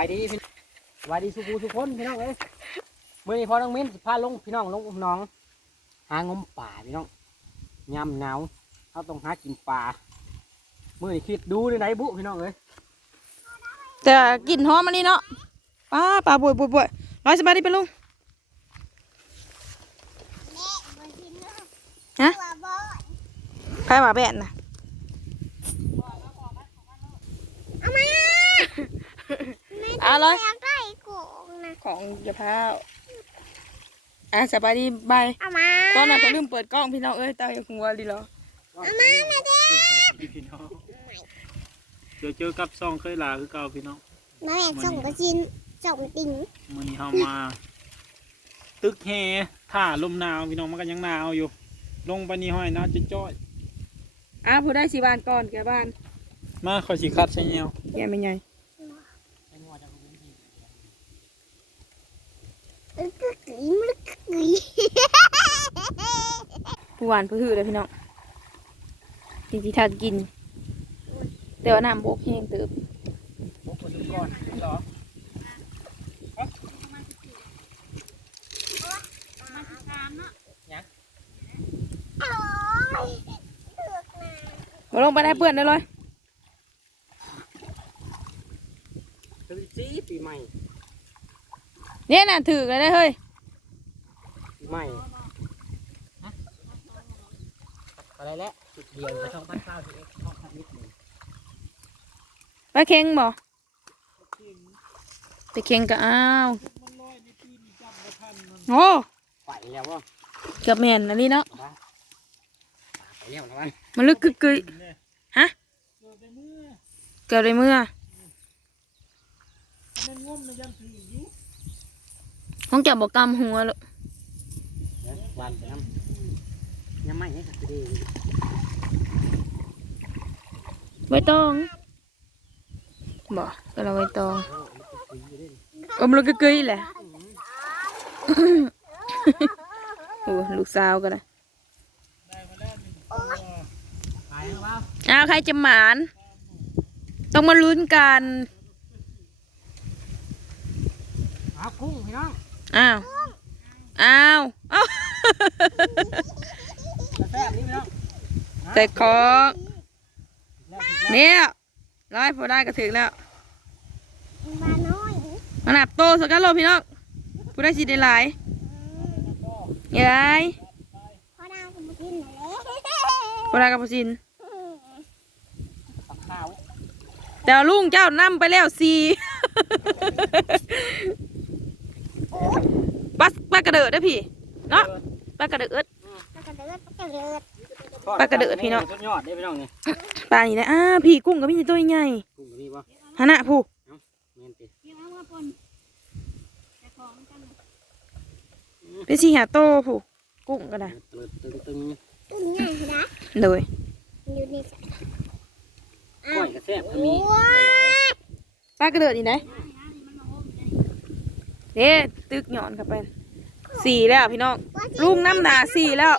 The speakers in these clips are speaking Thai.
ายดีพี่สบายดีสุภูทุกคนพี่น้องเอ้ยมื่อนี้พอน้องมิ้นสิพาลงพี่น้องลงหน้อง หางมป่าพี่น้องยามหนาวเขาต้องหากินปลามื่อนี้คิดดูในไหนบุพี่น้องเอ้ยแต่กลิ่นหอมมันนี่เนาะป้าปลาบวยบวยบวยร้อยสบายดีไปลุงฮะใครมาแบนนะเอามา อะร้อยอยากได้กูนะของจะพร้าวอะสบายดีบายเอามาตอนนั้นเขาลืมเปิดกล้องพี่น้องเอ้ยตาอย่าหัวดีเหรอเอามามาเด้พี่น้องเดี๋ยวเจอกับซองเคยลาคือเก่าพี่น้องมาแม่ส่งกระชินส่งติ่งมื้อนี้เฮามา ตึกแฮถ่าลมหนาวพี่น้องมันก็ยังหนาวอยู่ ลงไปนี่ห้อยหนาวจะจ้อยอะผู้ได้สีบานก่อนแกบ้าน มาคอยสิคัดใช่แนวแกไม่ใหญ่ อึกกึกกึ๋ยมึกกึกกึ๋ย ผู้หวานผู้หือเลยพี่น้องจริงๆถ้ากิน แต่ว่าน้ำโบกแห้งเติบบุกมาดูก่อนเหรอโอ้ยเลือกนะมาลงไปได้เปื่อนได้เลย คือซีปีใหม่ เนี่ยน่ะถือกันได้เฮ้ยปีใหม่ฮะอะไรแล้วจุดเดียวจะต้องบ้านข้าวที่เอ็กซ์ห้องพักนิดหนึ่งไปเค็งบ่ไปเค็งก็อ้าวโอ้ไปแล้ววะเกือบแม่นอันนี้เนาะไปแล้วนะวันมันลึกกึกกึยฮะเกือบเลยเมื่อ ห้องจับบอกกำหัวลยเดี๋ยววันไปน้ำยังไม่ให้สักทีใบตองบ่ก็เราใบตองอมนลึกกึกยแหละโอ้ลูกสาวกันนะไปแล้เอาใครจะหมาน ต้องมาลุ้นกันเอากุ้งพี่น้อง อ้าว อ้าวเอ้ากระแทกนี่พี่น้องใส่ของแล้วเนี่ยร้อยพอได้ก็ถึงแล้วมาน้อยมันหนับโตสักกันโลพี่น้องผู้ได้สิได้หลายยายพอดาวก็มากินนั่นแหละพอได้กับพอสินตักข้าวแต่ว่าลุงเจ้านำไปแล้วสี่ ปัสปลากระเดิดได้อพี่ เนาะปลากระเดิด แล้วก็เดินก็เดินปลากระเดิดพี่น้อง สุดยอดได้พี่น้องนี่ปลานี่นะอ้าพี่กุ้งกับพี่ตัวใหญ่กุ้งกับพี่ปะฮะนะผู้เมนติเป็นสีหาโตผู้กุ้งกันนะตึงตึงตึงตัวนี้ไงนะโดยอยู่ในสระก้อยกระแทกก็มีว้าปลากระเดิดนี่ไหน เด้ตึกหย่อนเข้าไปสี่แล้วพี่น้องลุงน้ำหนาสี่แล้ว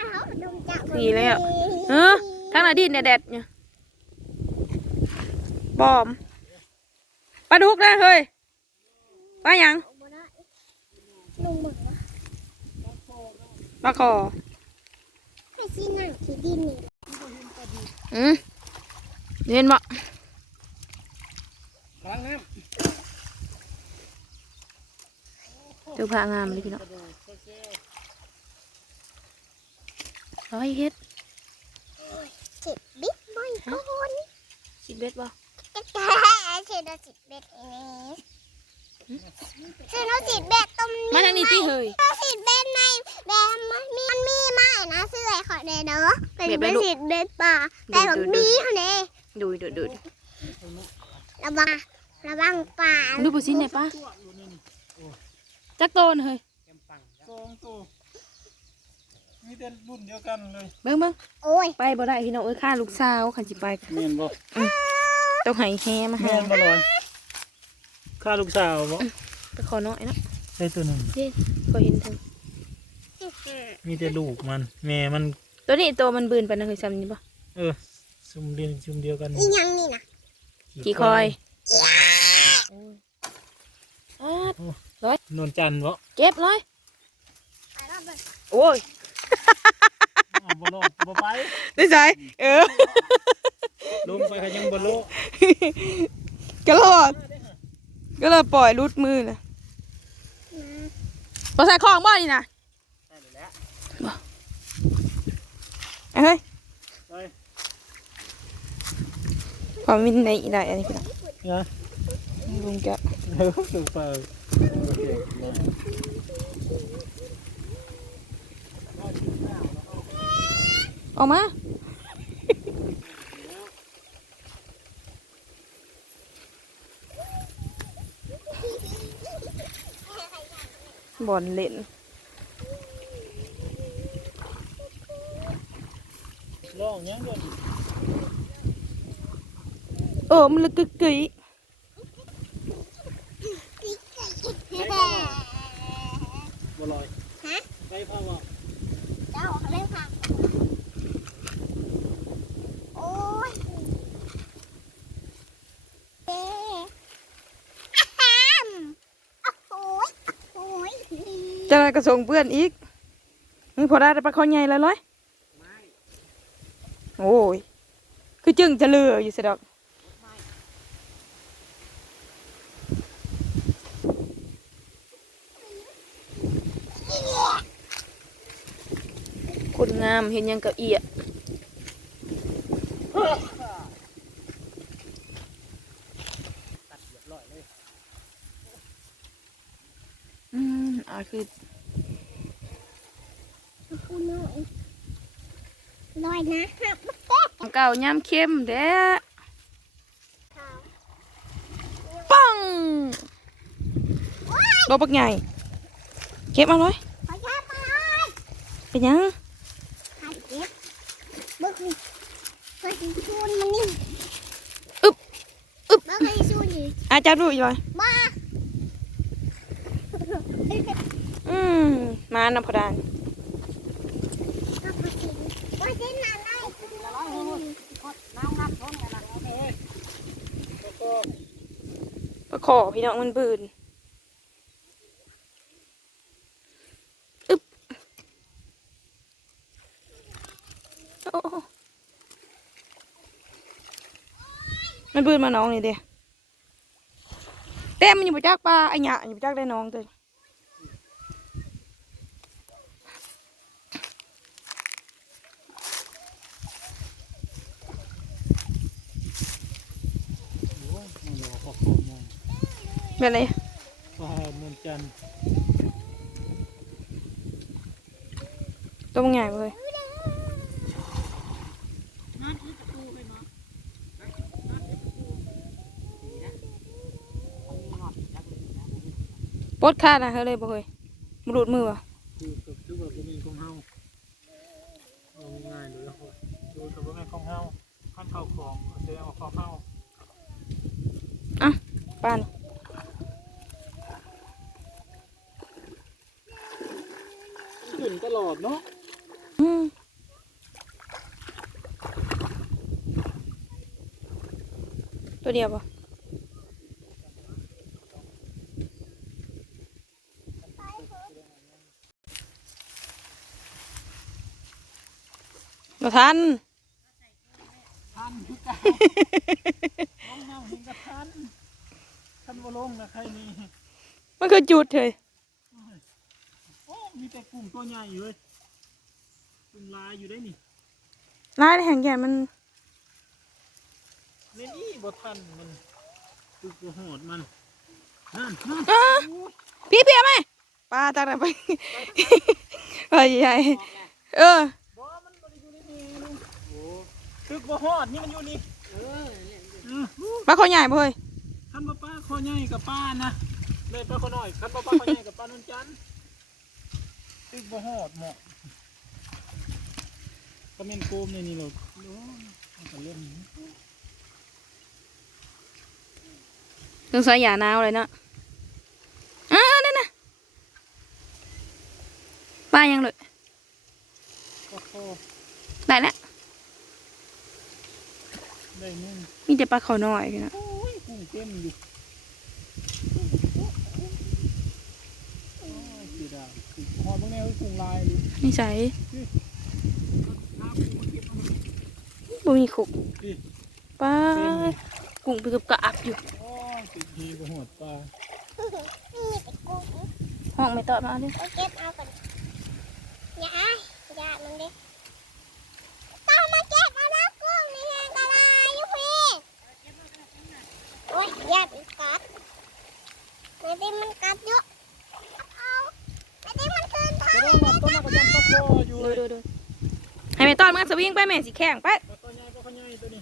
อ้าวลุงจะสี่แล้วเออทั้งหนาดินเนี่ยแดดเนี่ยบอมปลาดุกนะเฮ้ยปลาหยังลุงบอกว่าปลาคอให้ซีหนังที่ดินนี่อืมเห็นบ่กำลังน้ เดี๋ยวพางามเลยพี่น้องร้อยเฮ็ดเจ็ดบิ๊กบอยคนสิบเบ็ดบ่จะแก่เชื่อโนสิบเบ็ดอันนี้เชื่อโนสิบเบ็ดต้มมาทางนี้ที่เฮ้ยโนสิบเบ็ดในแบบมันมีมันมีไม้นะเสื้อขอเด้อเด้อเป็นเบ็ดไปเป็นลูกสิบเบ็ดป่าแต่แบบบีเขาเนี่ยดูดูดูดูระวังระวังป่าดูปลาซินหน่อยป้า จักโตนเฮ้ยซองตัวมีแต่รุ่นเดียวกันเลยเบิ่งเบิ่งโอ้ยไปบ่ได้พี่น้องเอ้ยข้าลูกสาวขันสิไปแม่นบ่ต้องให้แฮมาให้แม่นบ่ลอยข้าลูกสาวบ่ไปขอน้อยเนาะได้ตัวหนึ่งเด้ก็เห็นถึงมีแต่ลูกมัน แม่มัน ตัวนี้ตัวมันบืนไปนะเฮ้ยซ้ำนี่บ่เออซุมเรียนซุมเดียวกันอีหยังนี่นะขี่คอยอา ดนวลจันทร์บ่เก็บเลยไปรอบเลยโอ้ยอ้าวบ่ลงบ่ไปได้ใจเออลงไปก็ยังบ่ลงก็รอดก็เลยปล่อยรุดมือนะพอใส่ของบ่นี่นะใช่แล้วเฮ้ยไปพอมินในอีได้อันนี้พี่น้องนะลุงแกะ เออลงไปโอเคเลยออกมา บอลเล่นลองยังเดี๋ยวนี้เออมันเลยกึกกึย บ่ลอย ฮะ ไปพ่อบอก เจ้าเขาเล่นผักโอ้ยเอ๊ะอะแฮมอะโอ้ยโอ้ย จะได้ กระส่งเพื่อนอีกมึงพอได้แต่ปลาคอใหญ่แล้วร้อยโอ้ย คือจึงจะเลืออยู่สิดอกคนงามเห็นยังกะเอียตัดเรียบร้อยเลยอืมอ่าคือ คุณหน่อยลอยนะฮะของเก่ายามเข้มแด้ปังบอปักใหญ่เก็บมาเลยขอชาไปเป็นหยังหาเก็บบึกบึกชูนมันนี่อึบอึบบึกให้ชูนนี่อาจับดูอีกเลยมาอืมมานำพอดาน ก็พอดีว่าเส้นอะไร น้ำงัดท้นกันนะโอเค แล้วก็ ประขอพี่น้องมันบืนอึบโอ้มันบืนมาน้องนี่เดียเต้มันอยู่ประจักปลาไอ้หยะอยู่ประจักได้น้องเลยอ้ยมันรอขอของยัง เป็นไรปลานวลจันทร์ตัวมันใหญ่เลยปลดขาดนะเฮ้ยเลยบ่เคยมรูดมือวะคือกับคือแบบบ่มีของเฮาเอาง่ายๆเลยครับคือกับบ่มีของเฮาขั้นเข้าของเอาเสียเอาของเฮาป้าน ขึ้น ตลอดเนาะอืมตัวเดียวปะบ่ทันทันคือเก่าน้องเฮาเห็นกับทันทันบ่ลงนะใครนี่มันคือจุดเลยโอ้ มีแต่กลุ่มตัวใหญ่อยู่เลยกลุ่มลายอยู่ได้นี่ลายแห่งใหญ่มันเล่นอีบ่ทันมันตึกบ่โหดมันนั่นนั่นอ้าพี่เปียไหมปลาจากไหนไปไปใหญ่เออบ่มันบ่ได้อยู่ในนี่ลุงโอ้ตึกบ่โหดนี่มันอยู่นี่เออเออปลาคอใหญ่บ่เฮ้ยคันบ่ป้าคอใหญ่กับป้านะเลยป้าคอน้อยคันบ่ป้าคอใหญ่กับป้านนจันทร์ ตึกบ่โหดเหมาะก็แม่นโกมในนี่โลดโอ้ยมันก็เล่นต้องใส่ยาหนาวเลยเนาะอ่านั่นน่ะปลายังเลยก็โคได้แล้วได้นึ่งมีแต่ปลาขอน้อยพี่นะ โอ้ยกุ้งเต็มอยู่ หอดพวกนี้กุ้งลายหรือนิสัยบ่มีขุกป้ากุ้งไปกับกระอักอยู่ห้องไม่ตอดมาดิเก็บเอาก่อนอย่าอย่ามันดิต้องมาเก็บเอานะกุ้งนี่แหงกะไรยุพีโอ้ยอย่าไปกัดไม่ได้มันกัดเยอะเอาไม่ได้มันคืนท่า จะได้มาต้นกระยำปลาคอยู่ดูดูดูให้แม่ตอดมาสวิงไปแม่สิแข่งไปปลาคอใหญ่ปลาคอใหญ่ตัวนี้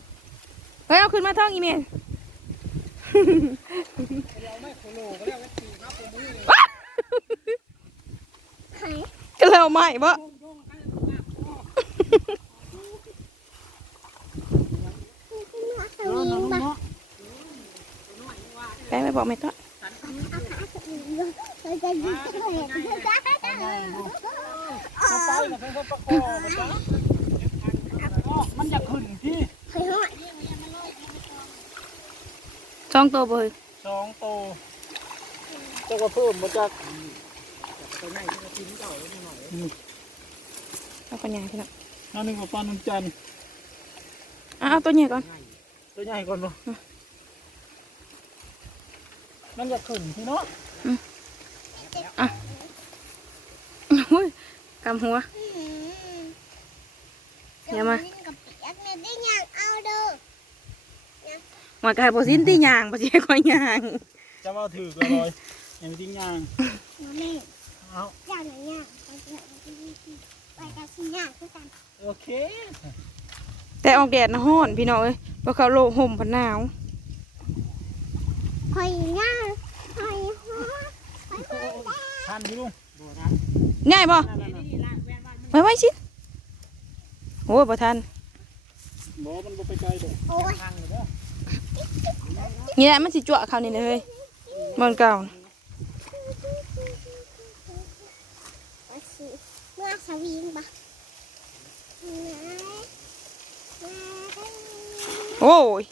เฮ้ยเอาขึ้นมาท้องอีเมลเอาไม่โคโลก็เรียกว่าตีครับผมมือเลยหายก็แล้วไม่บ่สวิงไปไม่บอกไม่ตอง เห็นเอาไปนะเพิ่นปลาคอมาจ้ะอ๋อมันอยากขึ้นที่เฮ้ยช่องตัวบ่เฮ้ยสองโตจะว่าเพิ่มมาจากตัวใหญ่ที่เรากินเก่าแล้วนิดหน่อยเอาปัญญาที่ละอันนึงกับปลาน้ำจันทร์อะเอาตัวใหญ่ก่อน ตัวใหญ่ก่อนบ่มันอยากขึ้นที่เนาะ อุ้ย กำหัว อย่ามากับเปียกเนี่ยได้ยังเอาเด้อหมากายบ่สิ้นตีหยางบ่สิให้ค่อยหยางจะมาถือกันเลยยังไม่ทิ้งยางมาแม่เอาย่างไหนย่างไปเถอะไปกับชิ้นย่างคือกันโอเคแต่ออกแดดนะฮ้อนพี่น้องเอ้ยเพราะเขาโลห่มพันหนาวคอยย่างคอยหัวคอยหัวทันพี่ลุงโบราณง่ายบ่นั่ นนั่นนี่ลากแวนบ้านมันไว้ไว้สิโอ้ยบ่ทันบ่มันบ่ไปไกลดอกโอ้ยทางเลยเด้อนี่แหละมันสิจั่วเขานี่เลยเฮ้ยบ่อนเก่าน่ะว่าสิเมื่อสวิงปะไหนไหนโอ้ย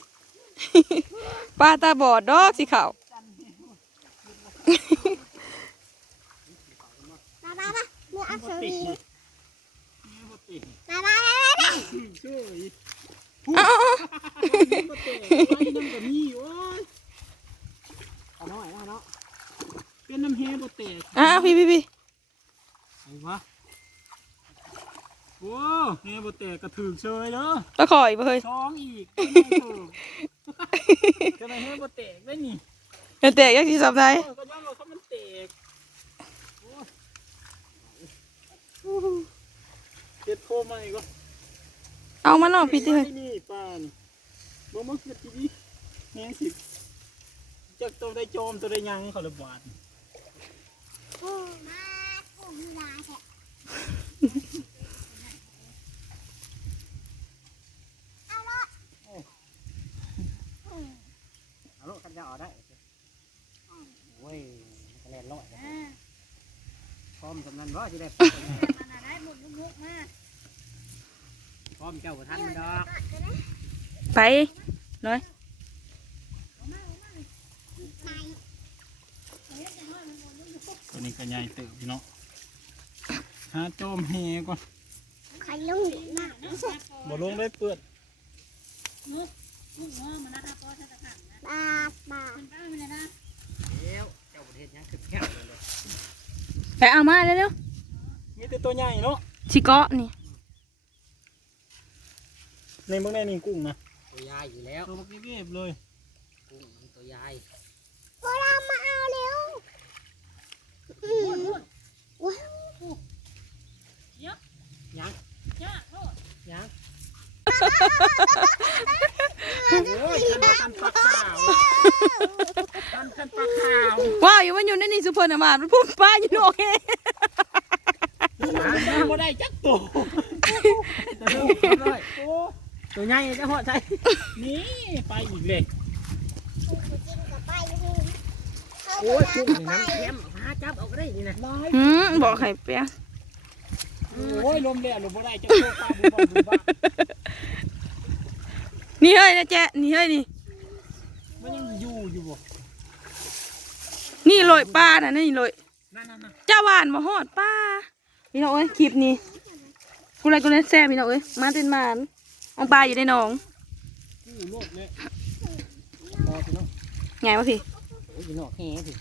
ป้าตาบอดดอกสิเขามาบ้าปะเมื่อเอาสติวิดงนี่บ่ติด มาบ้ามาบ้ยเอาเอาเอาบ่เตะไว้น้ำกับนี่โอ้ยเอาน้อยเนาะเป็นน้ำแฮบ่เตะอะพี่พี่พี่ไอ้วะโอ้แฮบ่เตะกระถือเชยเด้อตะขอยบ่เฮ้ยช้องอีกจะไปแฮบ่เตะได้นี่เดี๋ยวแตกยักสิสับไทยเออก็ย้อนว่าเขามันเตะ เจ็ดโคมมาอีกวะเอามาเนาะพี่ติเฮ้ยนี่ปานบ่มาเกิดที่นี่แฮงสิจักตัวได้โจมตัวได้หยังเขาเลยบาดปูมาปูมีลาแท้เอาละเอาลูกกันจะเอาได้โอ้ยมันก็แล่นรอดเลยพร้อมสำนันว่าสิได้พร้อ มเจ้าประทันมันดอกไปเลยตัวนี้ก็ใหญ่เติบพี่น้องหาโจมแฮก่อนใครลงดีมากบ่ลงได้เปื้อนบาบาเดี๋ยวเจ้าประเทศยังคือแค่เลยเลยไปเอามาเร็วมีแต่ตัวใหญ่เนาะๆสิเกาะนี่ ในเมืองในนี่กุ้งนะตัวยายอยู่แล้วตัวบักเก็บเลยกุ้งมันตัวยายโบราณมาเอาเร็วอืมว้าวยังยังโอ้ยคันคันปลาขาวคันคันปลาขาวว้าวอยู่มันอยู่ในนี่สุพรรณมามันพุ่มป้าอยู่นอกเองมันบ่ได้จักตัว ตัวลูกเลยโอ้ตัวใหญ่จะหัวใจนี่ไปอีกเลยจริงกับไปอยู่เขาโอ้โบยรากุ้ณงกับนี่ไปน้ำเค็มหาจับเอาก็ได้นี่นะหืมบอกให้เปียโอ้ยลมแล้วลมบ่ได้จักตัวปลาบุบบุบะนี่เฮ้ยนะแจ๊ะนี่เฮ้ยนี่มันยังอยู่อยู่บ่นี่ลอยป้าน่ะนี่ลอยนั่นนั่นนั่นเจ้าหวานมาฮอดป้าพี่น้องเอ้ยคลิปนี้กูเลยกูเลยแซ่บพี่น้องเอ้ยมาเป็นหมาน เอาปลาอยู่ในหนองกู้โลดเลยพอพี่น้องไงวะพี่โอ้ยพี่น้องแห่พี่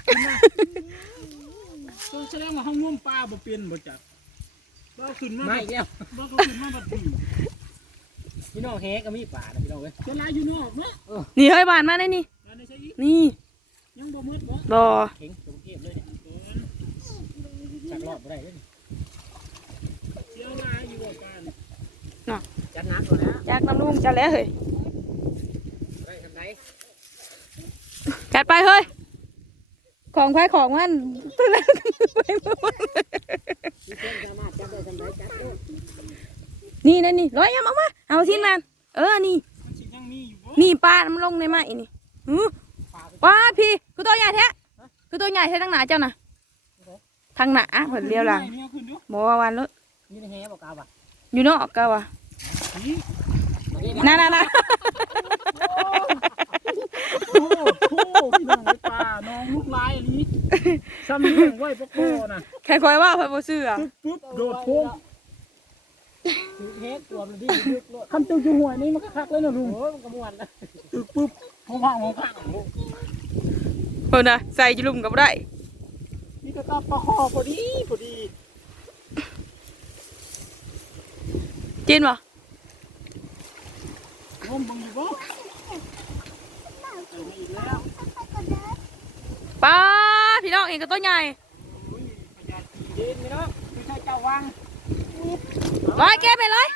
ก็แสดงว่าห้องง่วมปลาบ่เป็นบ่จักบ่ขึ้นมามาอีกแล้วบ่ก็ขึ้นมาแบบนี้พี่น้องแห่ก็มีป่านะพี่น้องเว้ยจะลายอยู่นอกเนาะนี่เฮ้ยหวานมาได้นี่อันนี้ใช่อีกนี่ยังบ่หมดบ่บอเข่งตรงเทียบเลยเนี่ยเอิ้นจักรอดบ่ได้เลยนี่เสียวลายอยู่ว่าปลานี่ จัดหนักก่อนนะจากน้ำลุงจะแล้วเฮ้ยได้ทำไรจัดไปเฮ้ย ของใครของมันตัวนั้นไปหมดพี่เพื่อนสามารถจับได้ทำไรจับได้นี่นั่นนี่ร้อยยำเอามา เอาทิ้นมันเออ นี่ มันสิยังมีอยู่บ่นี่ปลามันลงในไม้นี่หือว้าพี่คือตัวใหญ่แท้คือตัวใหญ่แท้ทั้งหนาเจ้าน่ะทั้งหนาเผินเรียวหลังนี่เอาขึ้นดูบอกว่าวันรถนี่ในแห่บอกกาวอะอยู่นอกก็ว่ะ นี่มาดินั่นนั่นนั่นโอ้โหพี่น้องไอ้ปลาน้องลูกลายอันนี้ซ้ำเลี้ยงไว้ปะโคน่ะใครคอยว่าเพิ่นบ่ซื้ออะปุ๊บปุ๊บโดดโค้งถือแห่ตัวมันดีลึกโลดคันตึกอยู่หัวยนี่มันก็คักเลยนะลุงโอ้ยมันกระมวลนะตึกปุ๊บห้องพังห้องพังเพิ่นน่ะใส่จุลุ่มก็บ่ได้นี่ก็กลับปลาคอพอดีพอดีจินบ่ งมบังอยู่บ่เอามาอีกแล้วปลาพี่น้องเองก็ตัวใหญ่อุ้ยพญาจีเดินพี่น้องคือใช้เจ้าวางร้อยเก็บไปร้อย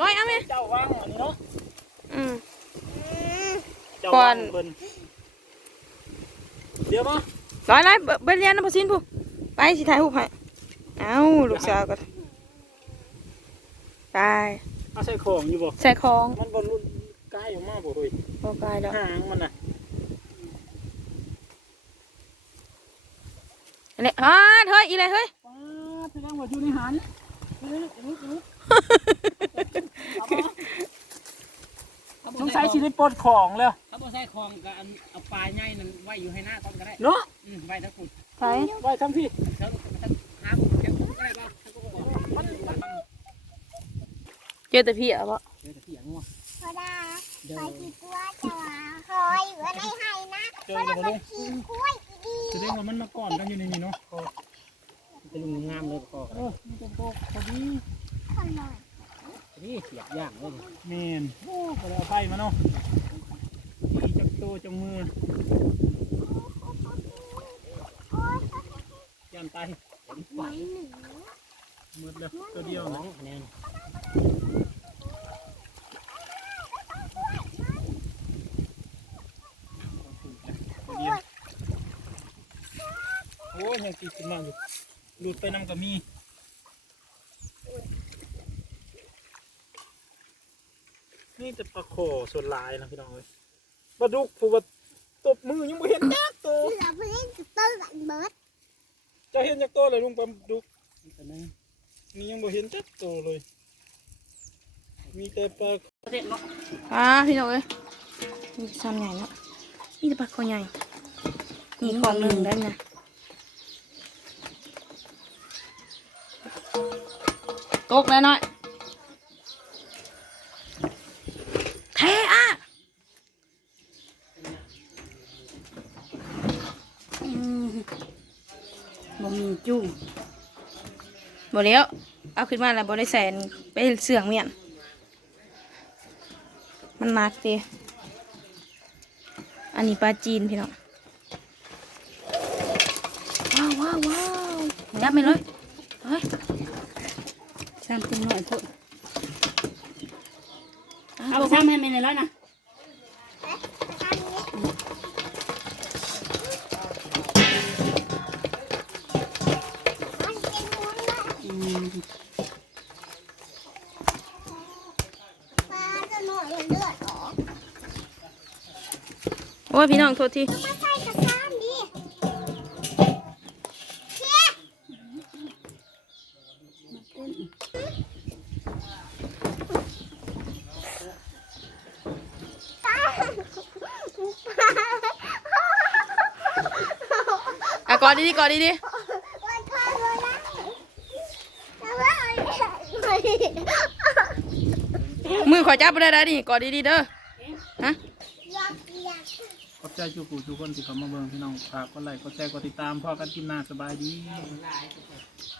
ร้อยเอาไหมเจ้าวางอันนี้เนาะอืมเจ้าก่อวานงเพิ่นเดี๋ยวมาร้อยร้อยเบเบดเรียนนะพ่อซินผู้ไปสิถ่ายรูปให้เอ้าลูกสาวก็ไป เอาใส่ของอยู่บ่ใส่ของมันบ่รุ่นกายออกมาบ่เฮ้ยบ่ไปดอกหางมันน่ะอันนี้ฮาดเฮ้ยอีเลยเฮ้ยป้าดแสดงว่าอยู่ในหันสงสัยสิได้ปลดของแล้วถ้าบ่ใช้คลองก็อันเอาปลาใหญ่นั่นไว้อยู่ให้หน้าต้นก็ได้เนาะอืมไว้ทั้งคุณไปไว้ทั้งพี่เชิงทั้งหามเดี๋ยวผมก็ได้บ้างทั้งก็บอกมัน เจอแต่พี่อะบ่เดี๋ยวจะเสียงงัวพอดาเดี๋ยวไปกี่ตัวจะว่าคอยอยู่ในไห้นะเจอแล้วบ่ลุงขี่คุ้ยอีดีแสดงว่ามันมาก่อนกันอยู่ในนี้เนาะจะลุงงามเลยคอกันเออมันเป็นโตพอดีคนหน่อยนี่เสียบย่างเลยแม่นโอ้บ่ได้เอาไปมาเนาะมีจักโตจังมือยันไปไหวหมดแล้วตัวเดียวน้อนะงคะแนนตัวเดียว โอ้ยยังติดขึ้นมาอยู่หลุดไปน้ำก็มีนี่แต่ปลาโขส่วนหลายนะพี่น้องเลยปลาดุกผูว่าตบมือยังไม่เห็นจักโตวเหลือเพื่อนจะตื้อกันเบิร์ดจะเห็นจักโตวเลยลุงปลาดุกตัวนึงนี่ยังไม่เห็นจักโตวเลย มีแต่ปลาเด็ดเนาะอ่าพี่น้องเอ้ยนี่ซ้ำใหญ่เนาะนี่จะปลาคอใหญ่นี่ของหนึ่งได้นะตกแล้วหน่อยเทอะอืมบ่มีจุ้งบ่แล้วเอาขึ้นมาแล้วบ่ได้แสนไปเสื่องเมียน มันหนักดิอันนี้ปลาจีนพี่น้อง ว้าวว้าวว้าวยับไปเลยเฮ้ยซ้ำเป็นหน่อยพุ่นเอาเอาซ้ำให้แม่ในร้อยนะ โอ้ยพี่น้องโทษทีมาใส่กระซ้ำดิเชี่ยตาเอากอดดีๆกอดดีวันข้าวด้วยนะแล้วว่าอะไรๆมือขอจับบ่ได้ได้ดิกอดดีๆเด้อฮะ อยากอยาก ขอบ ใจทุกูจุกคนที่เขามาเบิ่งพี่น้องฝากกดไลค์กดแชร์กดติดตามพอกันกินหน้าสบายดี